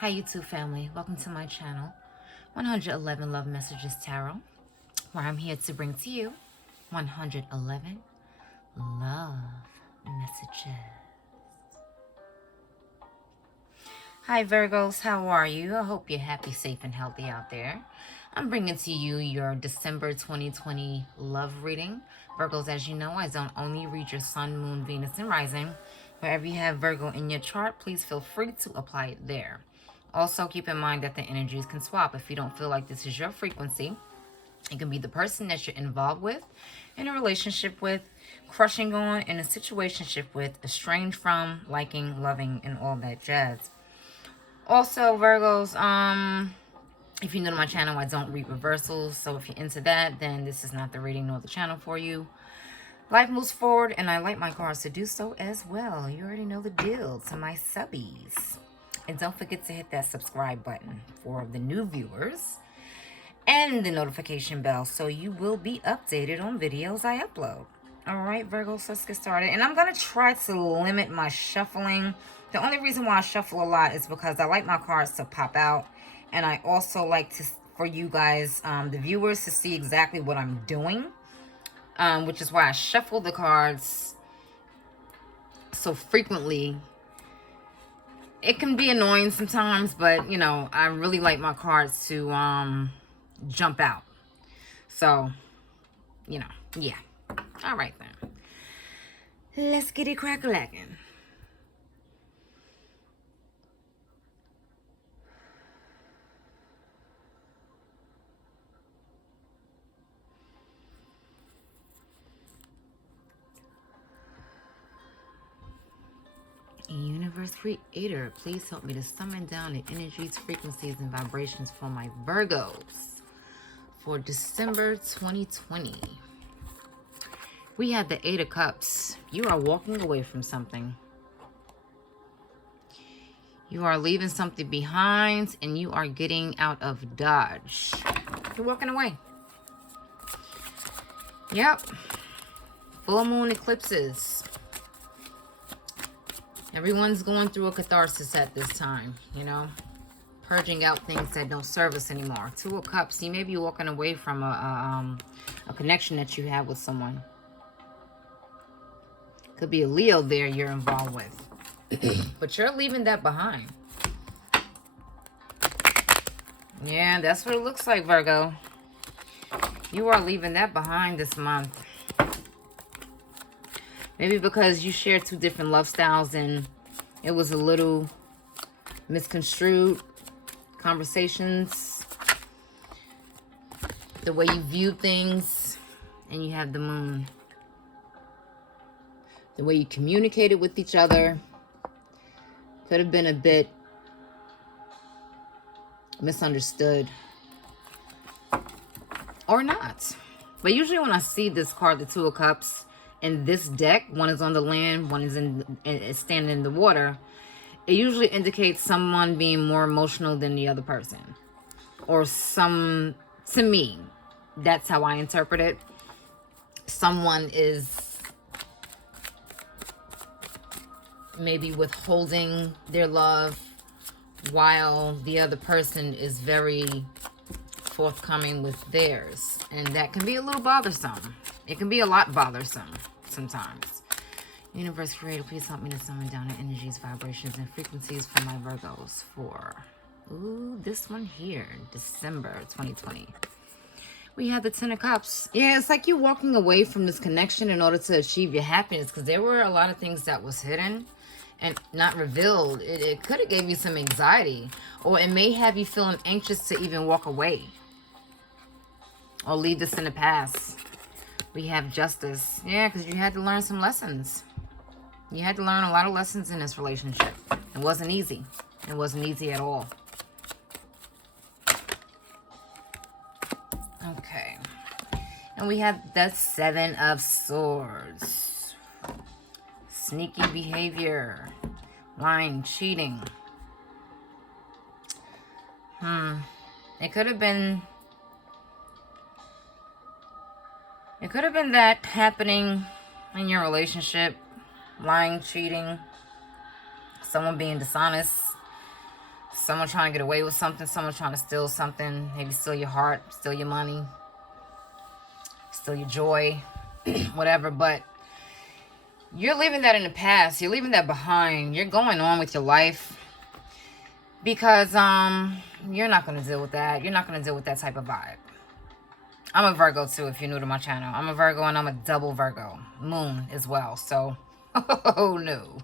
Hi YouTube family, welcome to my channel, 111 Love Messages Tarot, where I'm here to bring to you 111 Love Messages. Hi Virgos, how are you? I hope you're happy, safe, and healthy out there. I'm bringing to you your December 2020 love reading. Virgos, as you know, I don't only read your sun, moon, Venus, and rising. Wherever you have Virgo in your chart, please feel free to apply it there. Also, keep in mind that the energies can swap. If you don't feel like this is your frequency, it can be the person that you're involved with, in a relationship with, crushing on, in a situationship with, estranged from, liking, loving, and all that jazz. Also, Virgos, if you're new to my channel, I don't read reversals. So if you're into that, then this is not the reading nor the channel for you. Life moves forward, and I like my cards to do so as well. You already know the deal to my subbies. And don't forget to hit that subscribe button for the new viewers and the notification bell so you will be updated on videos I upload. All right, Virgos, let's get started. And I'm going to try to limit my shuffling. The only reason why I shuffle a lot is because I like my cards to pop out. And I also like for you guys, the viewers, to see exactly what I'm doing. Which is why I shuffle the cards so frequently. It can be annoying sometimes, but, you know, I really like my cards to jump out. So, you know, yeah. All right, then. Let's get it crack-a-lackin'. Universe Creator, please help me to summon down the energies, frequencies, and vibrations for my Virgos for December 2020. We have the Eight of Cups. You are walking away from something. You are leaving something behind, and you are getting out of Dodge. You're walking away. Yep. Full moon eclipses. Everyone's going through a catharsis at this time, you know, purging out things that don't serve us anymore. Two of Cups, you may be walking away from a connection that you have with someone. Could be a Leo there you're involved with. But you're leaving that behind. Yeah, that's what it looks like, Virgo. You are leaving that behind this month. Maybe because you share two different love styles and it was a little misconstrued conversations. The way you view things, and you have the moon. The way you communicated with each other could have been a bit misunderstood. Or not. But usually when I see this card, the Two of Cups, in this deck, one is on the land, one is standing in the water, it usually indicates someone being more emotional than the other person. Or to me, that's how I interpret it. Someone is maybe withholding their love while the other person is very forthcoming with theirs. And that can be a little bothersome. It can be a lot bothersome sometimes. Universe Creator, please help me to summon down the energies, vibrations, and frequencies for my Virgos for, this one here, December 2020. We have the Ten of Cups. Yeah, it's like you're walking away from this connection in order to achieve your happiness, because there were a lot of things that was hidden and not revealed. It could have gave you some anxiety, or it may have you feeling anxious to even walk away or leave this in the past. We have Justice. Yeah, because you had to learn some lessons. You had to learn a lot of lessons in this relationship. It wasn't easy. It wasn't easy at all. Okay. And we have the Seven of Swords. Sneaky behavior. Lying, cheating. It could have been that happening in your relationship. Lying, cheating, someone being dishonest, Someone trying to get away with something. Someone trying to steal something. Maybe steal your heart, steal your money, steal your joy, whatever. But you're leaving that in the past. You're leaving that behind. You're going on with your life. Because you're not going to deal with that. You're not going to deal with that type of vibe. I'm a Virgo too, if you're new to my channel. I'm a Virgo and I'm a double Virgo. Moon as well. So, oh no.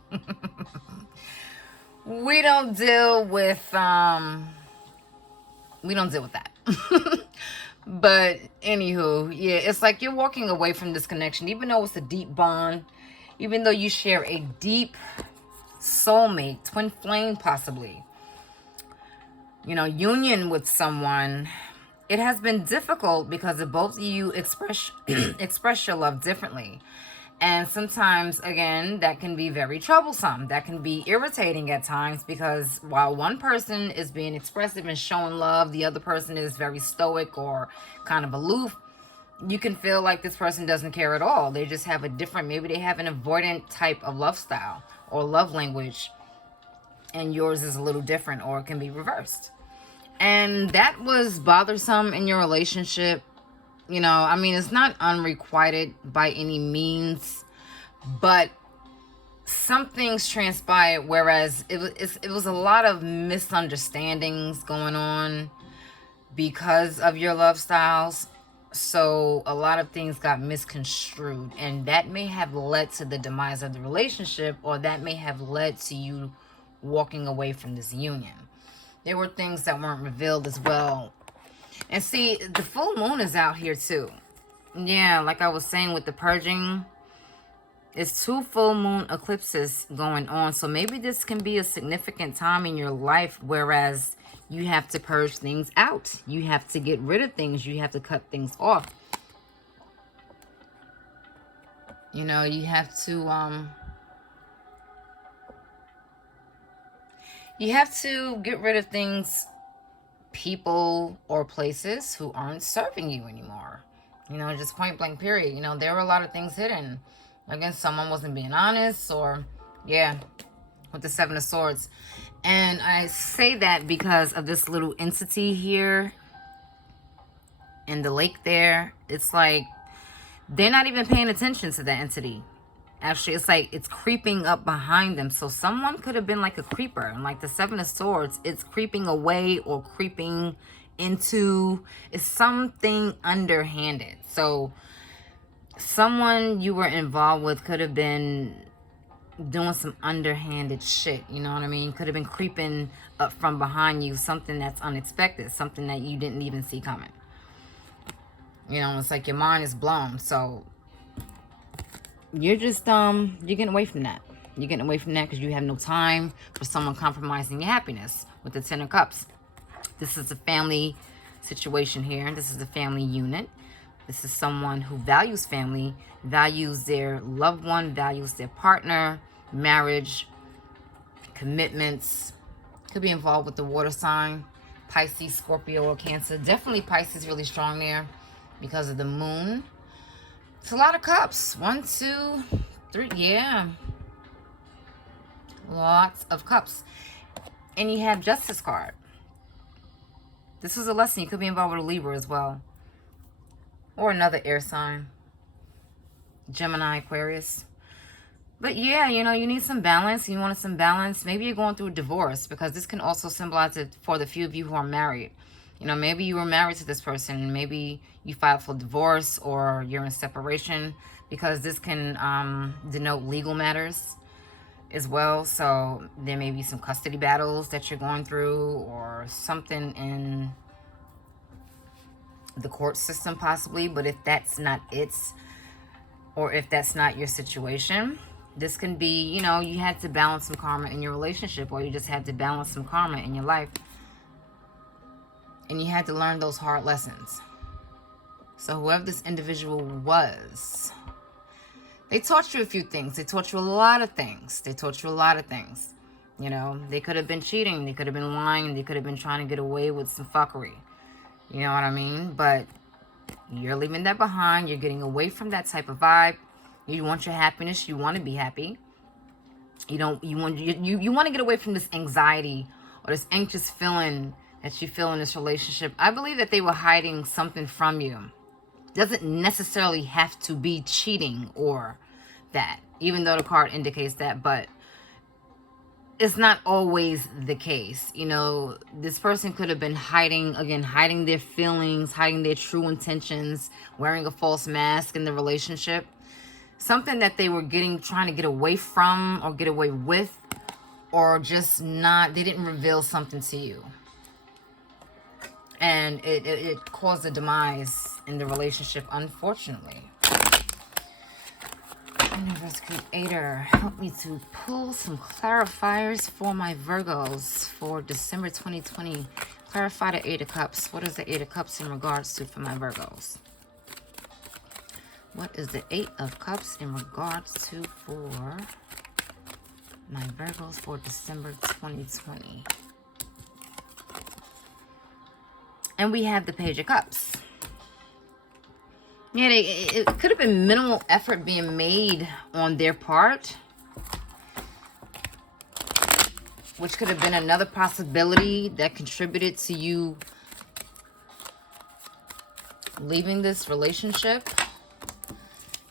We don't deal with that. But anywho, yeah, it's like you're walking away from this connection, even though it's a deep bond, even though you share a deep soulmate, twin flame possibly, you know, union with someone. It has been difficult because of both of you express your love differently. And sometimes, again, that can be very troublesome. That can be irritating at times because while one person is being expressive and showing love, the other person is very stoic or kind of aloof. You can feel like this person doesn't care at all. They just have a different, maybe they have an avoidant type of love style or love language, and yours is a little different, or it can be reversed. And that was bothersome in your relationship. You know, I mean, it's not unrequited by any means, but some things transpired, whereas it was a lot of misunderstandings going on because of your love styles. So a lot of things got misconstrued, and that may have led to the demise of the relationship, or that may have led to you walking away from this union. There were things that weren't revealed as well. And see, the full moon is out here too. Yeah, like I was saying with the purging, it's 2 full moon eclipses going on. So maybe this can be a significant time in your life, whereas you have to purge things out. You have to get rid of things. You have to cut things off. You know, you have to get rid of things, people or places who aren't serving you anymore. You know, just point blank period. You know, there were a lot of things hidden. Again, someone wasn't being honest, or yeah, with the 7 of Swords. And I say that because of this little entity here in the lake there. It's like they're not even paying attention to that entity. Actually, it's like it's creeping up behind them. So someone could have been like a creeper. And like the 7 of Swords, it's creeping away or creeping into, it's something underhanded. So someone you were involved with could have been doing some underhanded shit. You know what I mean? Could have been creeping up from behind you. Something that's unexpected. Something that you didn't even see coming. You know, it's like your mind is blown. So you're just, you're getting away from that. You're getting away from that because you have no time for someone compromising your happiness with the 10 of Cups. This is a family situation here. This is a family unit. This is someone who values family, values their loved one, values their partner, marriage, commitments. Could be involved with the water sign, Pisces, Scorpio, or Cancer. Definitely Pisces really strong there because of the moon. It's a lot of cups. 1, 2, 3. Yeah. Lots of cups. And you have Justice card. This is a lesson. You could be involved with a Libra as well. Or another air sign. Gemini, Aquarius. But yeah, you know, you need some balance. You wanted some balance. Maybe you're going through a divorce, because this can also symbolize it for the few of you who are married. You know, maybe you were married to this person. Maybe you filed for divorce, or you're in separation, because this can denote legal matters as well. So there may be some custody battles that you're going through, or something in the court system possibly. But if that's not it, or if that's not your situation, this can be, you know, you had to balance some karma in your relationship, or you just had to balance some karma in your life. And you had to learn those hard lessons. So whoever this individual was, they taught you a few things. They taught you a lot of things. They taught you a lot of things. You know, they could have been cheating. They could have been lying. They could have been trying to get away with some fuckery. You know what I mean? But you're leaving that behind. You're getting away from that type of vibe. You want your happiness. You want to be happy. You want to get away from this anxiety or this anxious feeling that you feel in this relationship. I believe that they were hiding something from you. Doesn't necessarily have to be cheating or that, even though the card indicates that, but it's not always the case. You know, this person could have been hiding, again, hiding their feelings, hiding their true intentions, wearing a false mask in the relationship. Something that they were trying to get away from or get away with, or just not, they didn't reveal something to you. And it caused a demise in the relationship, unfortunately. Universe Creator, help me to pull some clarifiers for my Virgos for December 2020. Clarify the Eight of Cups. What is the Eight of Cups in regards to for my Virgos? What is the Eight of Cups in regards to for my Virgos for December 2020? And we have the Page of Cups. Yeah, it could have been minimal effort being made on their part, which could have been another possibility that contributed to you leaving this relationship.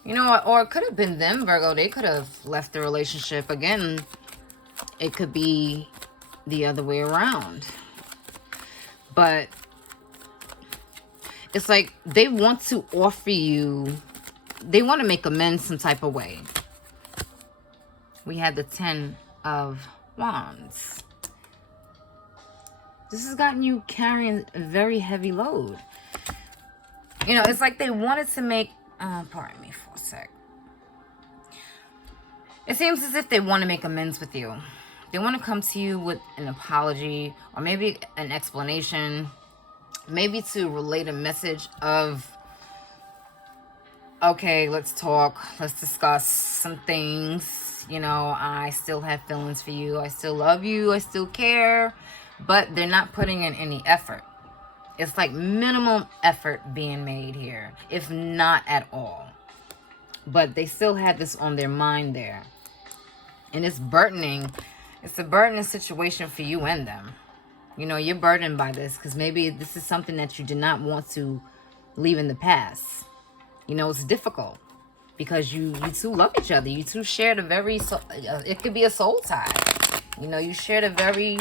You know, or it could have been them, Virgo. They could have left the relationship. Again, it could be the other way around. But it's like they want to offer you, they want to make amends some type of way. We had the 10 of Wands. This has gotten you carrying a very heavy load. You know, it's like they wanted to make, pardon me for a sec. It seems as if they want to make amends with you. They want to come to you with an apology or maybe an explanation. Maybe to relate a message of, okay, let's talk. Let's discuss some things. You know, I still have feelings for you. I still love you. I still care. But they're not putting in any effort. It's like minimum effort being made here, if not at all. But they still had this on their mind there. And it's burdening. It's a burdening situation for you and them. You know, you're burdened by this because maybe this is something that you did not want to leave in the past. You know, it's difficult because you two love each other. You two shared a very, it could be a soul tie. You know, you shared a very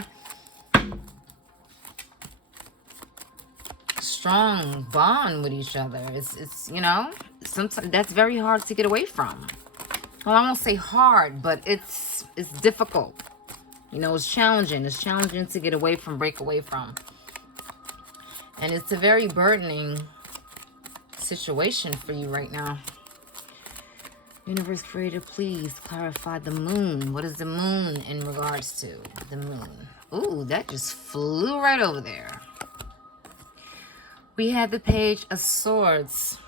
strong bond with each other. It's you know, sometimes that's very hard to get away from. Well, I won't say hard, but it's difficult. You know, it's challenging. It's challenging to get away from, break away from. And it's a very burdening situation for you right now. Universe Creator, please clarify the moon. What is the moon in regards to the moon? Ooh, that just flew right over there. We have the Page of Swords.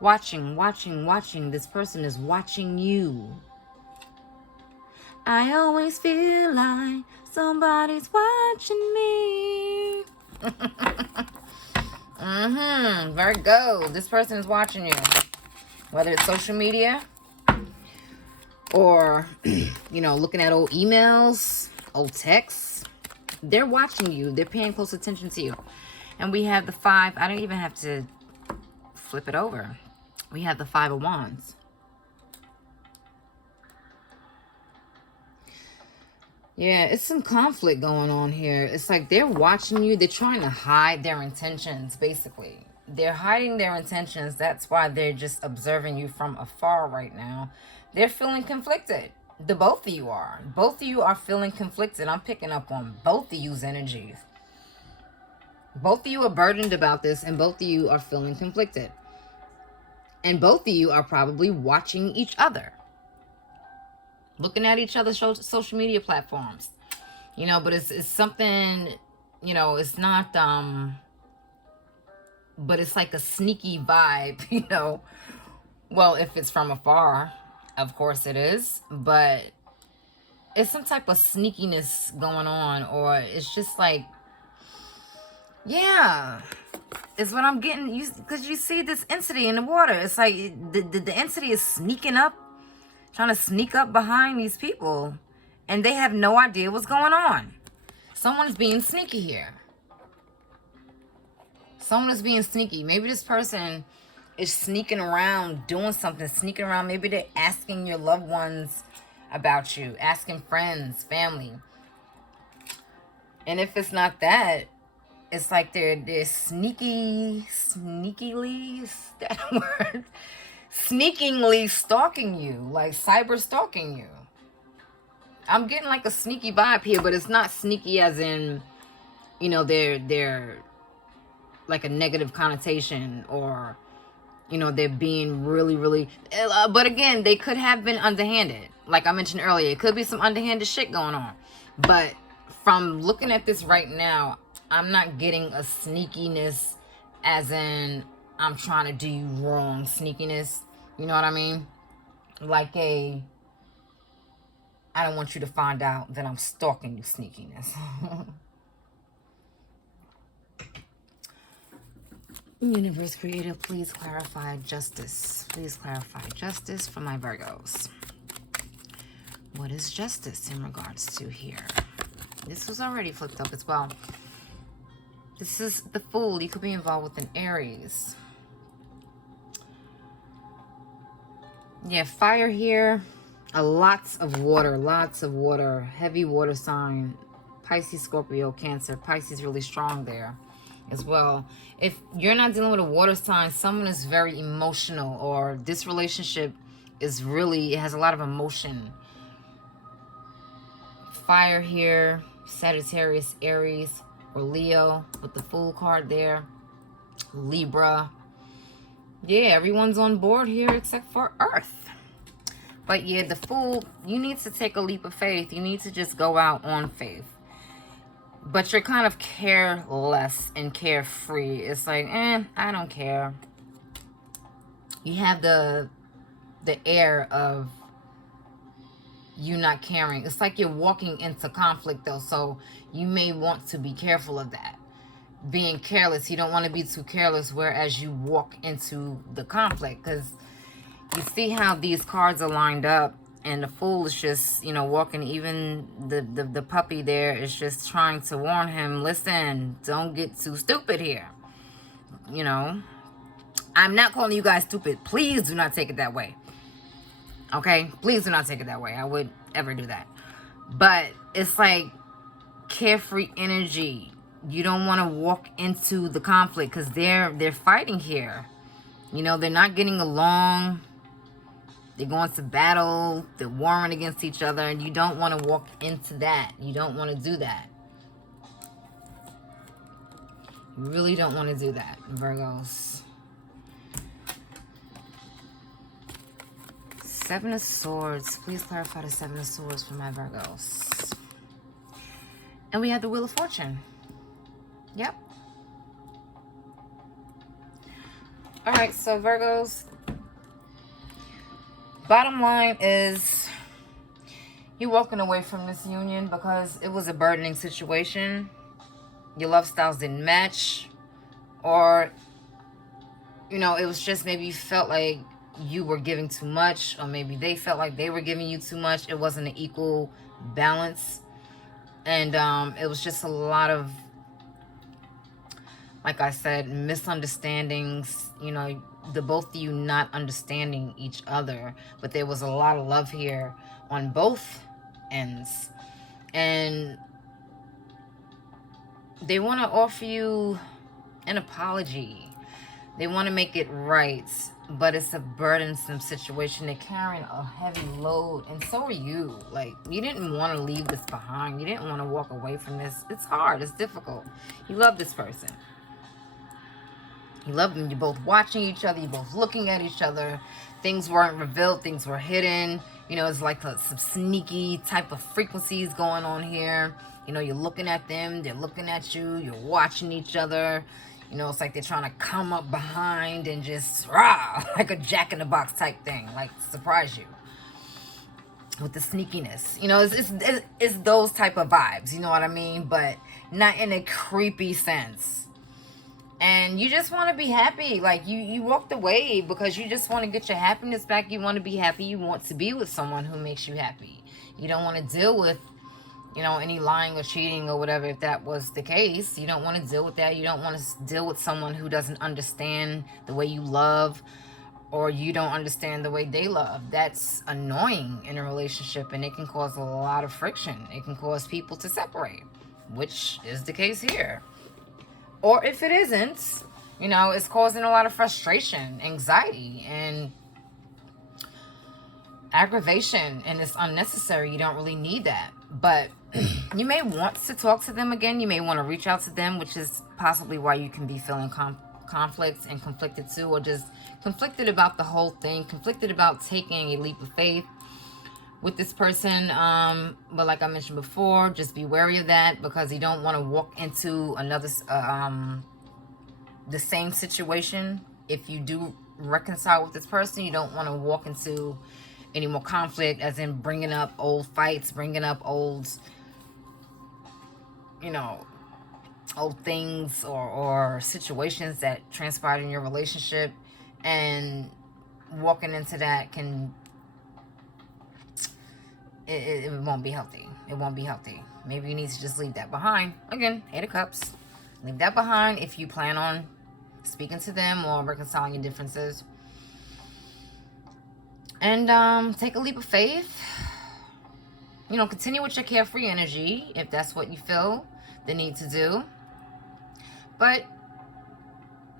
Watching, watching, watching. This person is watching you. I always feel like somebody's watching me. Virgo, this person is watching you. Whether it's social media or, you know, looking at old emails, old texts. They're watching you. They're paying close attention to you. And we have the 5. I don't even have to flip it over. We have the 5 of Wands. Yeah, it's some conflict going on here. It's like they're watching you. They're trying to hide their intentions, basically. They're hiding their intentions. That's why they're just observing you from afar right now. They're feeling conflicted. The both of you are. Both of you are feeling conflicted. I'm picking up on both of you's energies. Both of you are burdened about this, and both of you are feeling conflicted. And both of you are probably watching each other. Looking at each other's social media platforms. You know, but it's something, you know, it's not, but it's like a sneaky vibe, you know. Well, if it's from afar, of course it is. But it's some type of sneakiness going on, or it's just like, yeah, is what I'm getting. Because you see this entity in the water. It's like the entity is sneaking up, trying to sneak up behind these people. and they have no idea what's going on. Someone's being sneaky here. Someone is being sneaky. Maybe this person is sneaking around, doing something, sneaking around. Maybe they're asking your loved ones about you, asking friends, family. And if it's not that, it's like they're sneakily, is that a word? Sneakingly stalking you, like cyber stalking you. I'm getting like a sneaky vibe here, but it's not sneaky as in, you know, they're like a negative connotation, or, you know, they're being really, but again, they could have been underhanded. Like I mentioned earlier, it could be some underhanded shit going on. But from looking at this right now, I'm not getting a sneakiness as in I'm trying to do you wrong sneakiness. You know what I mean? Like I don't want you to find out that I'm stalking you sneakiness. Universe creator, please clarify justice. Please clarify justice for my Virgos. What is justice in regards to here? This was already flipped up as well. This is the Fool. You could be involved with an Aries. Yeah, fire here. Lots of water. Heavy water sign. Pisces, Scorpio, Cancer. Pisces really strong there as well. If you're not dealing with a water sign, someone is very emotional, or this relationship is really, it has a lot of emotion. Fire here. Sagittarius, Aries, or Leo with the Fool card there. Libra. Yeah, everyone's on board here except for Earth. But yeah, the Fool, you need to take a leap of faith. You need to just go out on faith. But you're kind of careless and carefree. It's like, I don't care. You have the air of you not caring. It's like you're walking into conflict though, so you may want to be careful of that. Being careless, you don't want to be too careless whereas you walk into the conflict, because you see how these cards are lined up, and the Fool is just, you know, walking. Even the puppy there is just trying to warn him, listen, don't get too stupid here. You know, I'm not calling you guys stupid. Please do not take it that way. Okay? Please do not take it that way. I would ever do that. But it's like carefree energy. You don't want to walk into the conflict because they're fighting here. You know, they're not getting along. They're going to battle. They're warring against each other. And you don't want to walk into that. You don't want to do that. You really don't want to do that, Virgos. Seven of Swords. Please clarify the Seven of Swords for my Virgos. And we have the Wheel of Fortune. Yep. All right, so Virgos, bottom line is you're walking away from this union because it was a burdening situation. Your love styles didn't match, or, you know, it was just maybe you felt like you were giving too much, or maybe they felt like they were giving you too much. It wasn't an equal balance. And it was just a lot of, like I said, misunderstandings, you know, the both of you not understanding each other. But there was a lot of love here on both ends. And they want to offer you an apology. They want to make it right. But it's a burdensome situation. They're carrying a heavy load. And so are you. Like, you didn't want to leave this behind. You didn't want to walk away from this. It's hard. It's difficult. You love this person. You love them. You're both watching each other. You're both looking at each other. Things weren't revealed. Things were hidden. You know, it's like some sneaky type of frequencies going on here. You know, you're looking at them. They're looking at you. You're watching each other. You know, it's like they're trying to come up behind and just, rah, like a jack-in-the-box type thing. Like, surprise you with the sneakiness. You know, it's those type of vibes. You know what I mean? But not in a creepy sense. And you just want to be happy. Like, you walked away because you just want to get your happiness back. You want to be happy. You want to be with someone who makes you happy. You don't want to deal with, you know, any lying or cheating or whatever. If that was the case, you don't want to deal with that. You don't want to deal with someone who doesn't understand the way you love, or you don't understand the way they love. That's annoying in a relationship, and it can cause a lot of friction. It can cause people to separate, which is the case here. Or if it isn't, you know, it's causing a lot of frustration, anxiety, and aggravation, and it's unnecessary. You don't really need that. But you may want to talk to them again. You may want to reach out to them, which is possibly why you can be feeling conflict and conflicted too, or just conflicted about the whole thing, conflicted about taking a leap of faith with this person. But like I mentioned before, just be wary of that, because you don't want to walk into another the same situation. If you do reconcile with this person, you don't want to walk into any more conflict, as in bringing up old fights, bringing up old, you know, old things or situations that transpired in your relationship, and walking into that can, it won't be healthy. It won't be healthy. Maybe you need to just leave that behind. Again, 8 of Cups. Leave that behind if you plan on speaking to them or reconciling your differences. And take a leap of faith. You know, continue with your carefree energy if that's what you feel the need to do. But,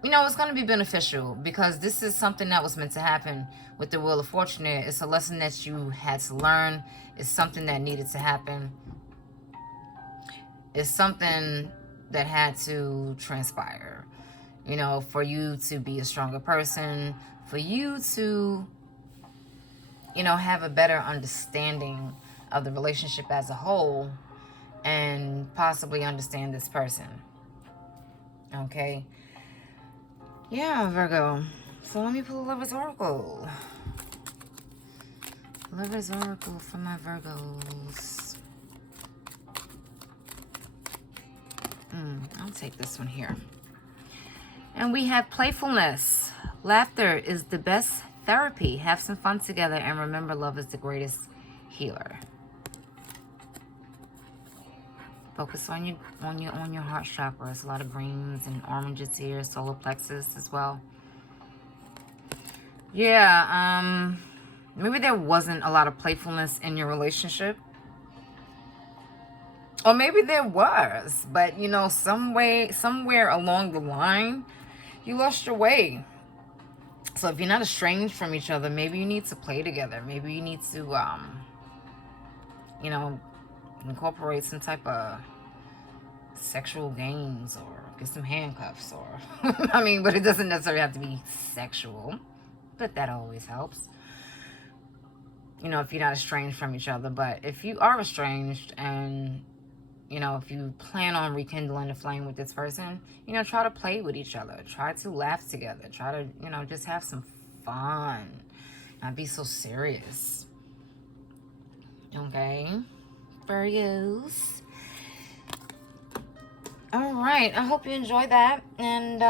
you know, it's going to be beneficial, because this is something that was meant to happen with the Wheel of Fortune. It's a lesson that you had to learn. It's something that needed to happen. It's something that had to transpire, you know, for you to be a stronger person, for you to, you know, have a better understanding of the relationship as a whole, and possibly understand this person. Okay. Yeah, Virgo. So let me pull a Lover's Oracle. Lover's Oracle for my Virgos. I'll take this one here. And we have playfulness. Laughter is the best therapy. Have some fun together, and remember, love is the greatest healer. Focus on your heart chakra. There's a lot of greens and oranges here. Solar plexus as well. Yeah, maybe there wasn't a lot of playfulness in your relationship. Or maybe there was, but you know, somewhere along the line, you lost your way. So if you're not estranged from each other, maybe you need to play together. Maybe you need to, you know, incorporate some type of sexual games, or get some handcuffs, or I mean, but it doesn't necessarily have to be sexual, but that always helps, you know, if you're not estranged from each other. But if you are estranged, and you know, if you plan on rekindling a flame with this person, you know, try to play with each other, try to laugh together, try to, you know, just have some fun, not be so serious. Okay, Virgos. All right, I hope you enjoy that, and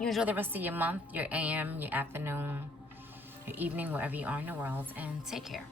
you enjoy the rest of your month, your AM, your afternoon, your evening, wherever you are in the world, and take care.